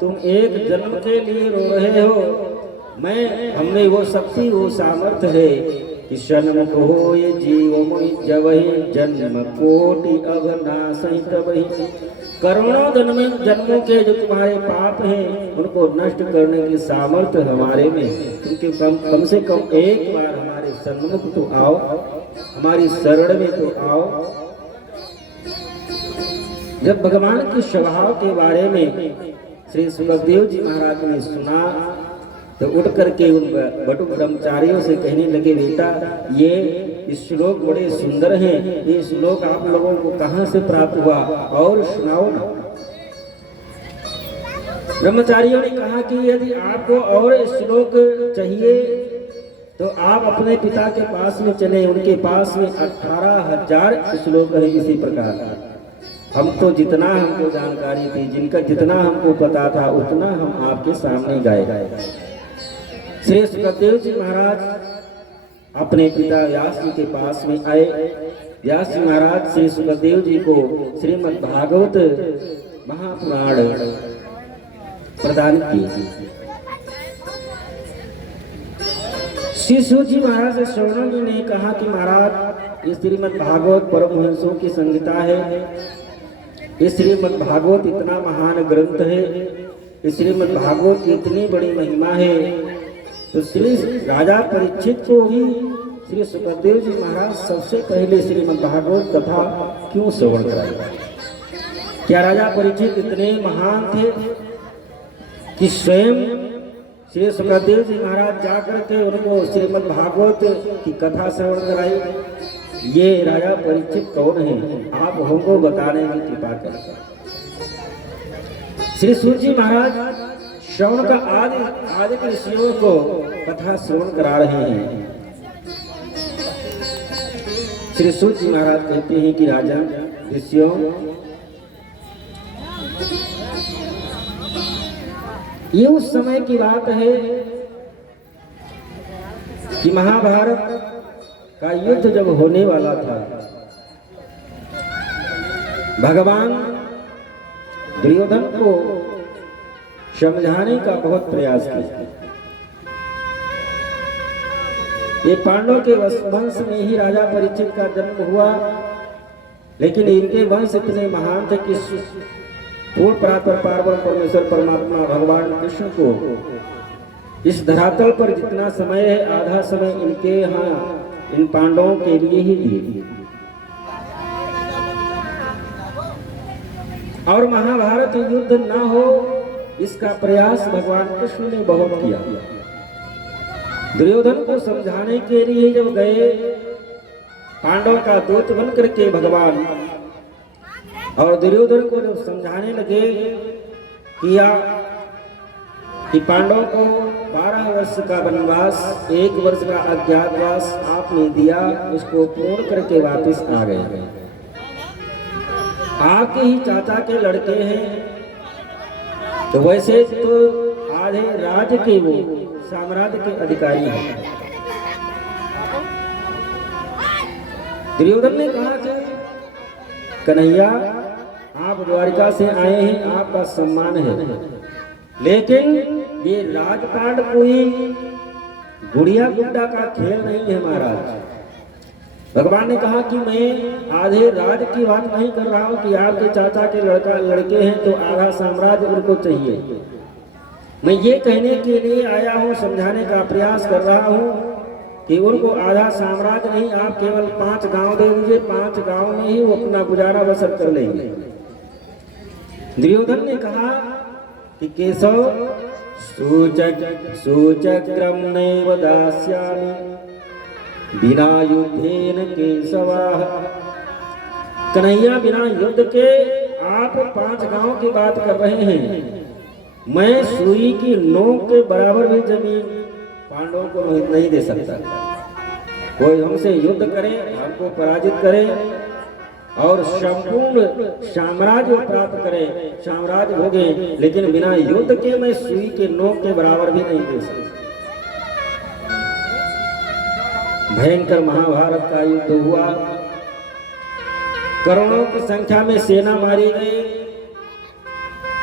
तुम एक जन्म के लिए रो रहे हो, हमने वो शक्ति, वो सामर्थ्य है कि सन्मुख हो ये जीव मोहि जवहि जन्म कोटि अघनासहि तवहि। करोड़ों जन्मों के जो तुम्हारे पाप हैं उनको नष्ट करने की सामर्थ्य हमारे में, क्योंकि कम से कम एक बार हमारे सन्मुख तो आओ, हमारी शरण में तो आओ। जब भगवान के स्वभाव के बारे में श्री सुखदेव जी महाराज ने सुना तो उठ करके उन बटु ब्रह्मचारियों से कहने लगे, बेटा ये श्लोक बड़े सुंदर हैं, ये श्लोक आप लोगों को कहाँ से प्राप्त हुआ और सुनाओ ना। ब्रह्मचारियों ने कहा कि यदि आपको और श्लोक चाहिए तो आप अपने पिता के पास में चले, उनके पास में 18,000 श्लोक है इसी प्रकार। हम तो जितना हमको जानकारी थी, जिनका जितना हमको पता था, उतना हम आपके सामने गाए। श्री सुखदेव जी महाराज अपने पिता व्यास जी के पास में आए। व्यास जी महाराज श्री सुखदेव जी को श्रीमद् भागवत महापुराण प्रदान किए। श्री सूत जी महाराज से श्रवण जी ने कहा कि महाराज ये श्रीमद् भागवत परमहंसों की संहिता है, ये श्रीमद् भागवत इतना महान ग्रंथ है, इस श्रीमद् भागवत की इतनी बड़ी महिमा है, तो श्री राजा परीक्षित को ही श्री सुखदेव जी महाराज सबसे पहले श्रीमद् भागवत कथा क्यों श्रवण कराए? क्या राजा परीक्षित इतने महान थे कि स्वयं श्री सुखदेव जी महाराज जाकर के उनको श्रीमद् भागवत की कथा श्रवण कराई? ये राजा परीक्षित कौन है? आप हमको बताने की कृपा करें। श्री सूत जी महाराज श्रवण का आदि ऋषियों को कथा श्रवण करा रहे हैं। श्री सूत जी महाराज कहते हैं कि राजा ऋषियों, ये उस समय की बात है कि महाभारत का युद्ध जब होने वाला था, भगवान दुर्योधन को समझाने का बहुत प्रयास किया। ये पांडवों के वंश में ही राजा परीक्षित का जन्म हुआ, लेकिन इनके वंश इतने महान थे कि पूर्ण परात्पर पार्वण परमेश्वर परमात्मा भगवान कृष्ण को इस धरातल पर जितना समय है आधा समय इनके यहाँ इन पांडवों के लिए ही दिए। और महाभारत युद्ध ना हो इसका प्रयास भगवान कृष्ण ने बहुत किया। दुर्योधन को समझाने के लिए जब गए, पांडव का दूत बन करके भगवान, और दुर्योधन को जब समझाने लगे कि पांडवों को 12 वर्ष का वनवास, 1 वर्ष का अज्ञातवास आपने दिया, उसको पूर्ण करके वापस आ गए। आपके ही चाचा के लड़के हैं, तो वैसे तो आधे राज्य के वो साम्राज्य के अधिकारी हैं। दुर्योधन ने कहा कि कन्हैया, आप द्वारिका से आए हैं, आपका सम्मान है, लेकिन ये राजपाट कोई गुड़िया गुड्डा का खेल नहीं है महाराज। भगवान ने कहा कि मैं आधे राज की बात नहीं कर रहा हूं कि आपके चाचा के लड़के हैं तो आधा साम्राज्य उनको चाहिए। मैं ये कहने के लिए आया हूं, समझाने का प्रयास कर रहा हूं कि उनको आधा साम्राज्य नहीं, आप केवल 5 गांव दे दीजिए, 5 गांव में ही वो अपना गुजारा बसर कर लेंगे। दुर्योधन ने कहा कि केशव, सूचक्रम नैव दास्यामि बिना युद्धेन केशवाः। कन्हैया, बिना युद्ध के आप 5 गांव की बात कर रहे हैं, मैं सुई की नोक के बराबर भी जमीन पांडवों को नहीं दे सकता। कोई हमसे युद्ध करे, हमको पराजित करे और संपूर्ण साम्राज्य प्राप्त करे, साम्राज्य भोगे, लेकिन बिना युद्ध के मैं सुई के नोक के बराबर भी नहीं दे सकता। भयंकर महाभारत का युद्ध हुआ, करोड़ों की संख्या में सेना मारी गई।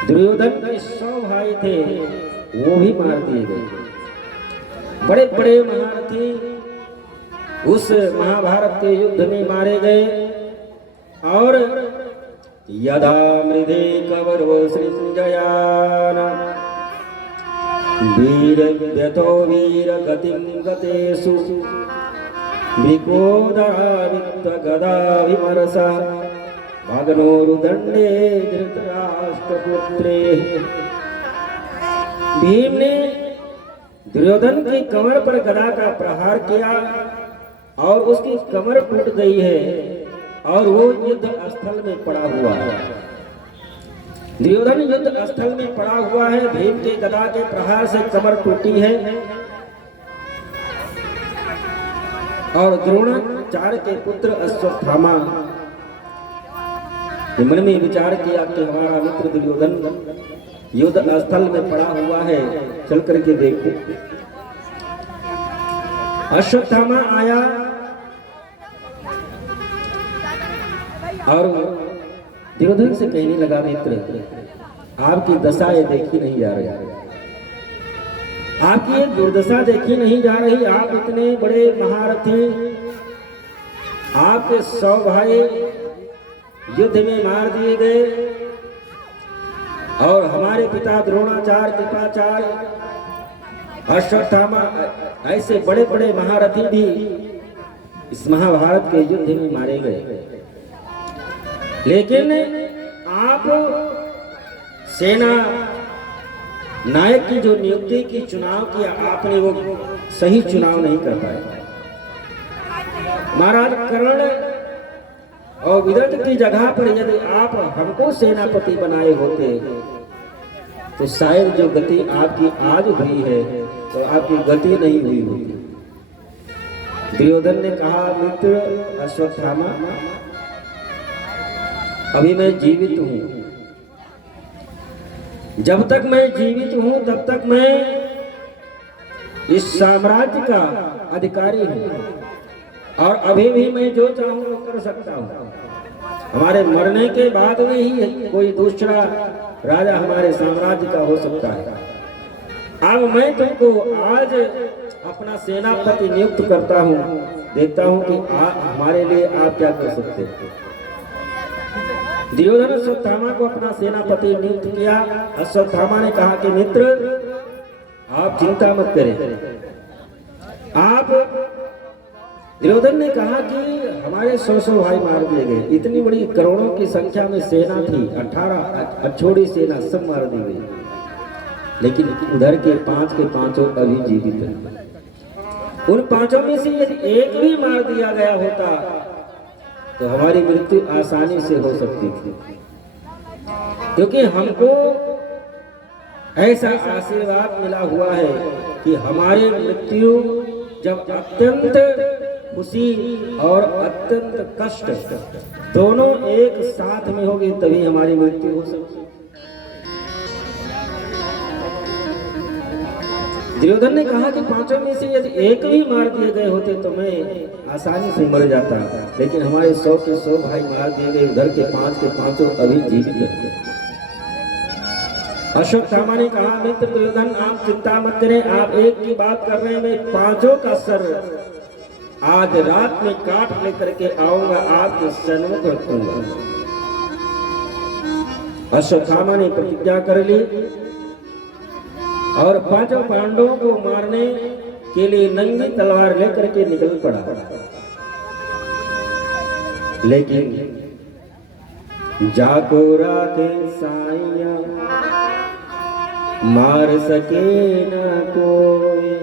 दुर्योधन के 100 भाई थे, वो भी मार दिए गए। बड़े बड़े महारथी उस महाभारत के युद्ध में मारे गए। और यदा मृदे कवरो सृंजयान वीर व्यतो वीर गतिं गतेषु मृकोदरावित्त गदा विमरसा भगनोरुदंडे धृतराष्ट्रपुत्रे। भीम ने दुर्योधन की कमर पर गदा का प्रहार किया और उसकी कमर टूट गई है और वो युद्ध स्थल में पड़ा हुआ है। दुर्योधन युद्ध स्थल में पड़ा हुआ है, भीम के गदा के प्रहार से कमर टूटी है। और द्रोणाचार्य के पुत्र अश्वत्थामा मन में विचार किया कि हमारा मित्र दुर्योधन युद्ध स्थल में पड़ा हुआ है, चल करके देखो। अश्वत्थामा आया और दुर्योधन से कहने लगा, मित्र आपकी दशा ये देखी नहीं जा रही, आपकी ये दुर्दशा देखी नहीं जा रही। आप इतने बड़े महारथी, आपके 100 भाई युद्ध में मार दिए गए और हमारे पिता द्रोणाचार्य, कृपाचार्य, अश्वत्थामा ऐसे बड़े बड़े महारथी भी इस महाभारत के युद्ध में मारे गए। लेकिन आप सेना नायक की जो नियुक्ति की चुनाव किया, आपने वो सही चुनाव नहीं कर पाए। महाराज कर्ण और विदर्भ की जगह पर यदि आप हमको सेनापति बनाए होते तो शायद जो गति आपकी आज हुई है तो आपकी गति नहीं हुई होती। दुर्योधन ने कहा, मित्र अश्वत्थामा, अभी मैं जीवित हूं, जब तक मैं जीवित हूं तब तक मैं इस साम्राज्य का अधिकारी हूं और अभी भी मैं जो चाहूं वो कर सकता हूं। हमारे मरने के बाद में ही कोई दूसरा राजा हमारे साम्राज्य का हो सकता है। अब मैं तुमको आज अपना सेनापति नियुक्त करता हूं, देखता हूं कि हमारे लिए आप क्या कर सकते हैं। दुर्योधन अश्वत्थामा को अपना सेनापति नियुक्त किया। अश्वत्थामा ने कहा कि मित्र आप चिंता मत करें, आप, दुर्योधन ने कहा कि हमारे 100 भाई मार दिए गए, इतनी बड़ी करोड़ों की संख्या में सेना थी, 18 अछोड़ी सेना सब मार दी गई, लेकिन उधर के 5 के 5 अभी जीवित हैं। उन 5 में से यदि एक भी मार दिया गया होता तो हमारी मृत्यु आसानी से हो सकती थी, क्योंकि हमको ऐसा आशीर्वाद मिला हुआ है कि हमारी मृत्यु जब अत्यंत खुशी और अत्यंत कष्ट दोनों एक साथ में होगी तभी हमारी मृत्यु हो सकती। दुर्योधन ने कहा कि 5 में से यदि एक भी मार दिए गए होते तो मैं आसानी से मर जाता, लेकिन हमारे 100 के 100 भाई मार दिए गए, उधर के 5 के 5 अभी जीवित हैं। अश्वत्थामा ने कहा, मित्र दुर्योधन आप चिंता मत करें, आप एक की बात कर रहे हैं, मैं 5 का सर आज रात में काट लेकर के आऊंगा, आपके सन्मुख रखूंगा। अश्वत्थामा ने प्रतिज्ञा कर ली और 5 पांडवों को मारने के लिए नंगी तलवार लेकर के निकल पड़ा, लेकिन जाको राखे साइया मार सके न कोई,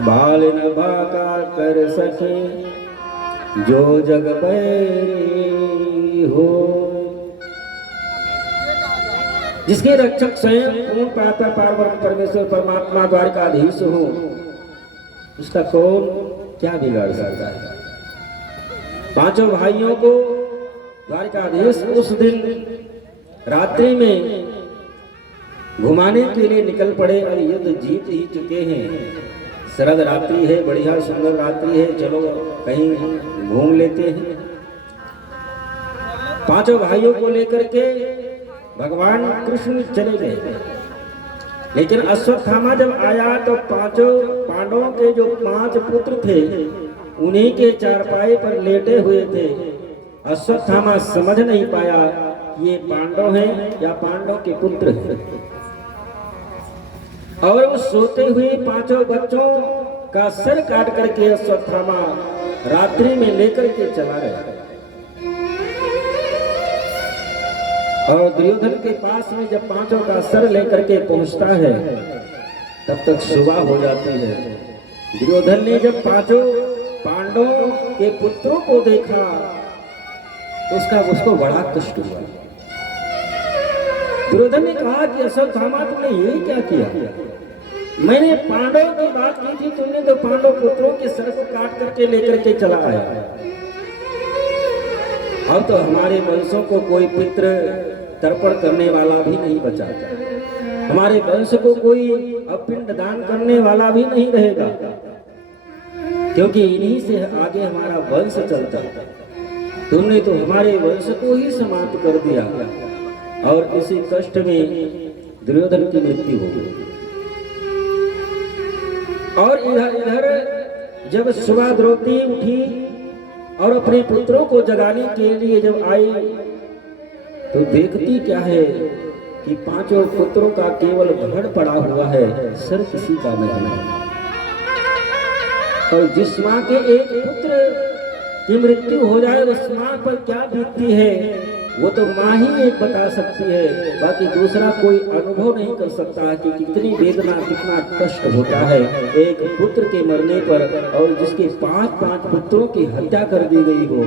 बाल न बाका कर सके जो जग बैरी हो। जिसके रक्षक स्वयं पूर्ण पाता पार्वती परमेश्वर परमात्मा द्वारकाधीश हो, उसका कौन क्या बिगाड़ सकता है। 5 भाइयों को द्वारकाधीश उस दिन रात्रि में घुमाने के लिए निकल पड़े और युद्ध जीत ही चुके हैं। शरद रात्रि है, बढ़िया सुंदर रात्रि है, चलो कहीं घूम लेते हैं। 5 भाइयों को लेकर के भगवान कृष्ण चले गए, लेकिन अश्वत्थामा जब आया तो 5 पांडवों के जो 5 पुत्र थे उन्हीं के चारपाई पर लेटे हुए थे। अश्वत्थामा समझ नहीं पाया ये पांडव हैं या पांडव के पुत्र हैं, और उस सोते हुए 5 बच्चों का सिर काट करके अश्वत्थामा रात्रि में लेकर के चला गया। और दुर्योधन के पास में जब 5 का सर लेकर के पहुंचता है तब तक सुबह हो जाती है। दुर्योधन ने जब 5 पांडवों के पुत्रों को देखा तो उसको बड़ा कष्ट हुआ। दुर्योधन ने कहा कि अश्वत्थामा तुमने यही क्या किया, मैंने पांडवों की बात की थी, तुमने तो पांडव पुत्रों के सर को काट करके लेकर के चला आया। अब तो हमारे वंशों को कोई पितृ तर्पण करने वाला भी नहीं बचा, हमारे वंश को कोई अब पिंड दान करने वाला भी नहीं रहेगा। क्योंकि इन्हीं से आगे हमारा वंश चलता। तुमने तो हमारे वंश को ही समाप्त कर दिया और इसी कष्ट में दुर्योधन की मृत्यु हो गई। और इधर इधर जब सुबह द्रौपदी उठी और अपने पुत्रों को जगाने के लिए जब आई तो देखती क्या है कि पांचों पुत्रों का केवल धड़ पड़ा हुआ है, सर किसी का नहीं। और जिस माँ के एक पुत्र की मृत्यु हो जाए उस माँ पर क्या बीतती है वो तो माँ ही एक बता सकती है, बाकी दूसरा कोई अनुभव नहीं कर सकता कि कितनी वेदना कितना कष्ट होता है एक पुत्र के मरने पर। और जिसके 5 पुत्रों की हत्या कर दी गई हो,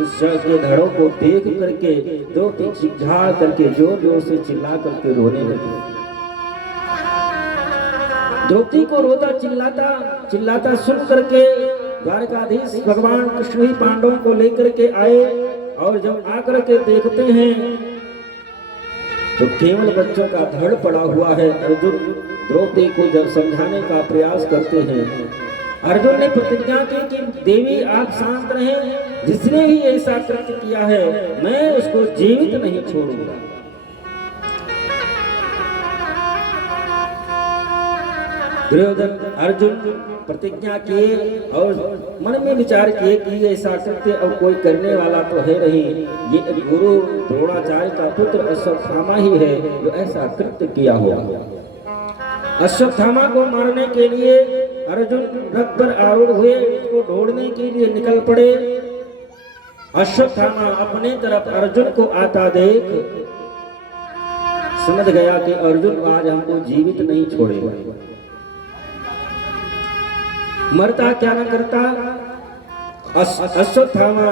उस शव के धड़ों को देख करके द्रौपदी चिल्ला करके जोर जोर से चिल्ला करके रोने लगी। द्रौपदी को रोता चिल्लाता सुन करके द्वारकाधीश भगवान कृष्ण ही पांडवों को लेकर के आए और जब आकर के देखते हैं तो केवल बच्चों का धड़ पड़ा हुआ है। अर्जुन द्रौपदी को जब समझाने का प्रयास करते हैं, अर्जुन ने प्रतिज्ञा की कि देवी आप शांत रहें, जिसने भी ऐसा कृत्य किया है मैं उसको जीवित नहीं छोड़ूंगा। दुर्योधन अर्जुन प्रतिज्ञा किए और मन में विचार किए कि ऐसा कृत्य अब कोई करने वाला तो है नहीं, ये गुरु द्रोणाचार्य का पुत्र अश्वत्थामा ही है जो ऐसा कृत्य किया होगा। अश्वत्थामा को मारने के लिए अर्जुन रथ पर आरूढ़ हुए, उसको ढूंढने के लिए निकल पड़े। अश्वत्थामा अपने तरफ अर्जुन को आता देख समझ गया कि अर्जुन आज हमको जीवित नहीं छोड़ेगा। मरता क्या न करता, अश्वत्थामा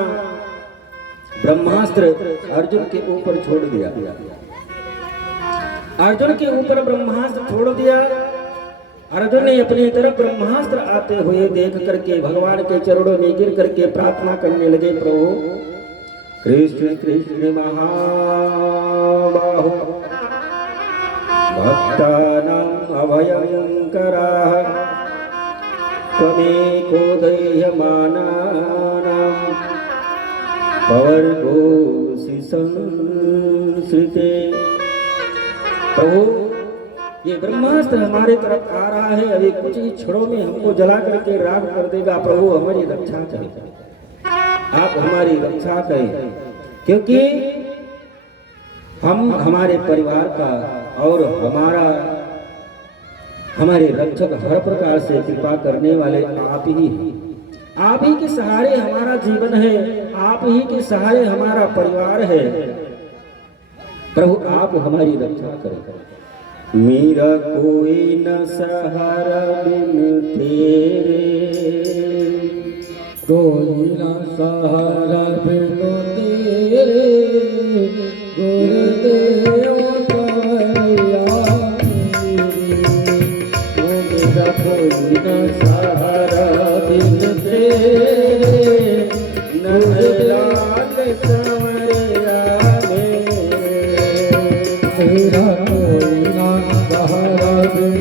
ब्रह्मास्त्र अर्जुन के ऊपर छोड़ दिया। अर्जुन के ऊपर ब्रह्मास्त्र छोड़ दिया। अर्जुन ने अपनी तरफ ब्रह्मास्त्र आते हुए देख करके भगवान के चरणों में गिर करके प्रार्थना करने लगे, प्रभु कृष्ण कृष्ण महाबाहो भक्तानां अभयंकरः त्वमेको दह्यमानानां पवर्गोऽसि संश्रिते। प्रभु ये ब्रह्मास्त्र हमारे तरफ आ रहा है, अभी कुछ ही क्षणों में हमको जला करके राख कर देगा। प्रभु हमारी रक्षा करें, आप हमारी रक्षा करें, क्योंकि हम हमारे परिवार का और हमारे रक्षक हर प्रकार से कृपा करने वाले आप ही हैं। आप ही के सहारे हमारा जीवन है, आप ही के सहारे हमारा परिवार है। प्रभु आप हमारी रक्षा करें। मेरा कोई न सहारा बिन तेरे, कोई न सहारा बिन तेरे, गुरुदेव कोई न सहारा बिन तेरे, नंदलाल संवरिया मेरा कोई न सहारा बिन